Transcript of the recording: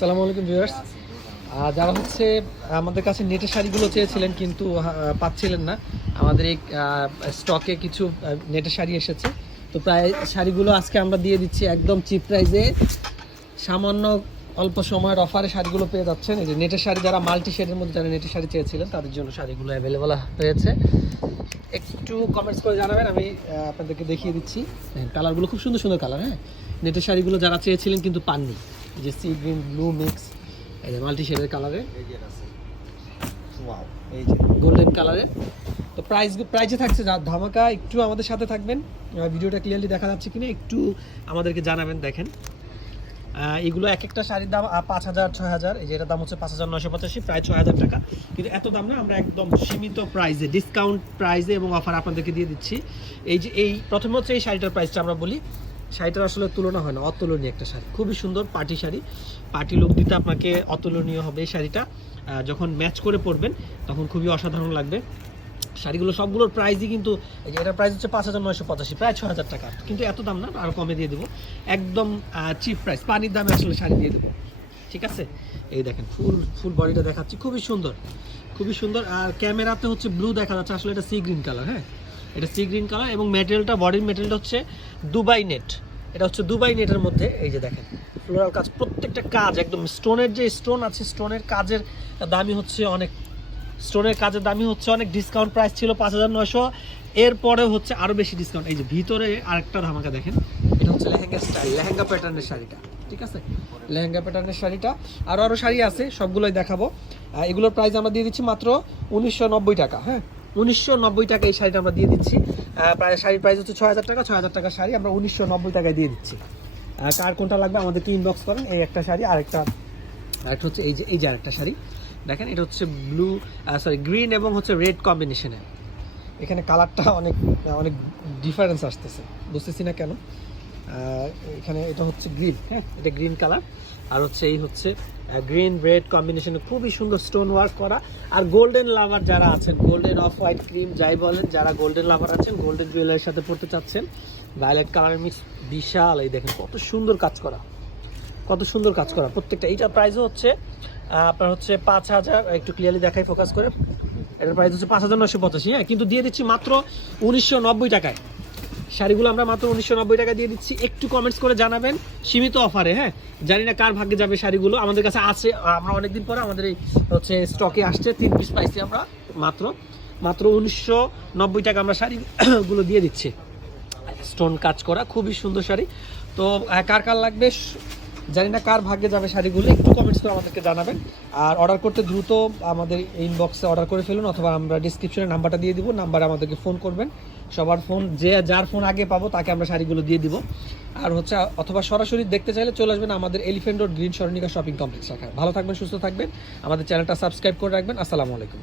সালামু আলাইকুম ভিউয়ার্স যারা হচ্ছে, আমাদের কাছে নেটের শাড়িগুলো চেয়েছিলেন, কিন্তু পাচ্ছিলেন না। আমাদের এই স্টকে কিছু নেটের শাড়ি এসেছে। তো প্রায় শাড়িগুলো আজকে আমরা দিয়ে দিচ্ছি একদম চিপ প্রাইসে সামান্য অল্প সময়ের অফারে শাড়িগুলো পেয়ে যাচ্ছেন। এই যে নেটের শাড়ি, যারা মাল্টি শেডের মধ্যে যারা নেটের শাড়ি চেয়েছিলেন, তাদের জন্য শাড়িগুলো অ্যাভেলেবল হয়েছে একটু কমেন্টস করে জানাবেন, আমি আপনাদেরকে দেখিয়ে দিচ্ছি। কালারগুলো খুব সুন্দর সুন্দর কালার হ্যাঁ? নেটের শাড়িগুলো যারা চেয়েছিলেন, কিন্তু পাননি। যে সি গ্রিন ব্লু মিক্স এই যে মাল্টি শেডের কালারে। ওয়াও এই যে। গোল্ডেন কালারের তো প্রাইস প্রাইজে থাকছে যা ধামাকা একটু আমাদের সাথে থাকবেন। ভিডিওটা ক্লিয়ারলি দেখা যাচ্ছে কিনা একটু আমাদেরকে জানাবেন দেখেন। এগুলো এক একটা শাড়ির দাম পাঁচ হাজার ছয় হাজার এই যে এটার দাম হচ্ছে পাঁচ হাজার নশো পঁচাশি প্রায় ছয় হাজার টাকা। কিন্তু এত দাম না আমরা একদম সীমিত প্রাইসে ডিসকাউন্ট প্রাইসে এবং অফার আপনাদেরকে দিয়ে দিচ্ছি। এই যে এই প্রথমে হচ্ছে এই শাড়িটার প্রাইসটা আমরা বলি। শাড়িটার আসলে তুলনা হয় না, অতুলনীয় একটা শাড়ি। খুবই সুন্দর পার্টি শাড়ি। পার্টি লুক দিতে আপনাকে অতুলনীয় হবে এই শাড়িটা। যখন ম্যাচ করে পরবেন, তখন খুবই অসাধারণ লাগবে। শাড়িগুলো সবগুলোর প্রাইসই কিন্তু এটার প্রাইস হচ্ছে পাঁচ হাজার নয়শো পঁচাশি, প্রায় ছ হাজার টাকা। কিন্তু এত দাম না আরও কমে দিয়ে দেবো। একদম চিপ প্রাইস পানির দামে আসলে শাড়ি দিয়ে দেবো। ঠিক আছে? এই দেখেন ফুল ফুল বডিটা দেখাচ্ছি। খুবই সুন্দর খুবই সুন্দর। আর ক্যামেরাতে হচ্ছে ব্লু দেখা যাচ্ছে, আসলে এটা সি গ্রিন কালার হ্যাঁ? এটা সি গ্রিন কালার এবং মেটেরিয়ালটা, বডির মেটেরিয়ালটা হচ্ছে দুবাই নেট। এটা হচ্ছে দুবাই নেটের মধ্যে, এই যে দেখেন ফ্লোরাল কাজ, প্রত্যেকটা কাজ একদম স্টোনের যে স্টোন আছে, স্টোনের কাজের দামই হচ্ছে অনেক, স্টোনের কাজের দামই হচ্ছে অনেক ডিসকাউন্ট প্রাইস ছিল পাঁচ হাজার নয়শো, এরপরে হচ্ছে আরও বেশি ডিসকাউন্ট এই যে ভিতরে আরেকটা ধামাকা দেখেন, এটা হচ্ছে লেহেঙ্গা স্টাইল লেহেঙ্গা প্যাটার্নের শাড়িটা, ঠিক আছে? লেহেঙ্গা প্যাটার্নের শাড়িটা আরও আরও শাড়ি আছে, সবগুলোই দেখাবো। এগুলোর প্রাইস আমরা দিয়ে দিচ্ছি মাত্র উনিশশো নব্বই টাকা হ্যাঁ? উনিশশো নব্বই টাকা এই শাড়িটা আমরা দিয়ে দিচ্ছি। প্রায় শাড়ির প্রাইস হচ্ছে ছয় হাজার টাকা, ছয় টাকার শাড়ি আমরা উনিশশো নব্বই টাকায় দিয়ে দিচ্ছি। কার কোনটা লাগবে আমাদেরকে ইনবক্স করেন, এই একটা শাড়ি, আরেকটা আরেকটা হচ্ছে এই যে এই যে আরেকটা শাড়ি। দেখেন, এটা হচ্ছে ব্লু সরি গ্রিন এবং হচ্ছে রেড কম্বিনেশনে এখানে কালারটা অনেক অনেক ডিফারেন্স আসতেছে। বুঝতেছি না কেন? এখানে এটা হচ্ছে গ্রিন হ্যাঁ? এটা গ্রিন কালার। আর হচ্ছে এই হচ্ছে গ্রিন, রেড কম্বিনেশনে খুবই সুন্দর স্টোন ওয়ার্ক করা। আর গোল্ডেন লাভার যারা আছেন গোল্ডেন অফ হোয়াইট ক্রিম যাই বলেন, যারা গোল্ডেন লাভার আছেন গোল্ডেন জুয়েলারির সাথে পড়তে চাচ্ছেন ভায়োলেট কালারের মিক্স বিশাল, এই দেখেন কত সুন্দর কাজ করা। কত সুন্দর কাজ করা। প্রত্যেকটা, এইটার প্রাইসও হচ্ছে আপনার হচ্ছে পাঁচ হাজার, একটু ক্লিয়ারলি দেখাই ফোকাস করে। এটার প্রাইস হচ্ছে পাঁচ হাজার নশো পঁচাশি হ্যাঁ? কিন্তু দিয়ে দিচ্ছি মাত্র উনিশশো নব্বই টাকায়। শাড়িগুলো আমরা মাত্র উনিশশো নব্বই টাকা দিয়ে দিচ্ছি। একটু কমেন্টস করে জানাবেন। সীমিত অফারে হ্যাঁ? জানি না কার ভাগ্যে যাবে শাড়িগুলো। আমাদের কাছে আছে, আমরা অনেকদিন পরে আমাদের এই, হচ্ছে স্টকে আসছে। তিন পিস পাইছি আমরা মাত্র মাত্র উনিশশো নব্বই টাকা আমরা শাড়িগুলো দিয়ে দিচ্ছি। স্টোন কাজ করা, খুবই সুন্দর শাড়ি। তো কার কার লাগবে? জানি না কার ভাগ্যে যাবে শাড়িগুলো। একটু কমেন্টস করে আমাদেরকে জানাবেন। আর অর্ডার করতে দ্রুত আমাদের ইনবক্সে অর্ডার করে ফেলুন, অথবা আমরা ডিসক্রিপশনে নাম্বারটা দিয়ে দিব। নাম্বারে আমাদেরকে ফোন করবেন। সবার ফোন, যে যার ফোন আগে পাবো, তাকে আমরা শাড়িগুলো দিয়ে দিব। আর হচ্ছে, অথবা সরাসরি দেখতে চাইলে চলে আসবেন আমাদের এলিফেন্ট রোড গ্রিন সরণিকা শপিং কমপ্লেক্স ভালো থাকবেন, সুস্থ থাকবেন। আমাদের চ্যানেলটা সাবস্ক্রাইব করে রাখবেন। আসসালামু আলাইকুম।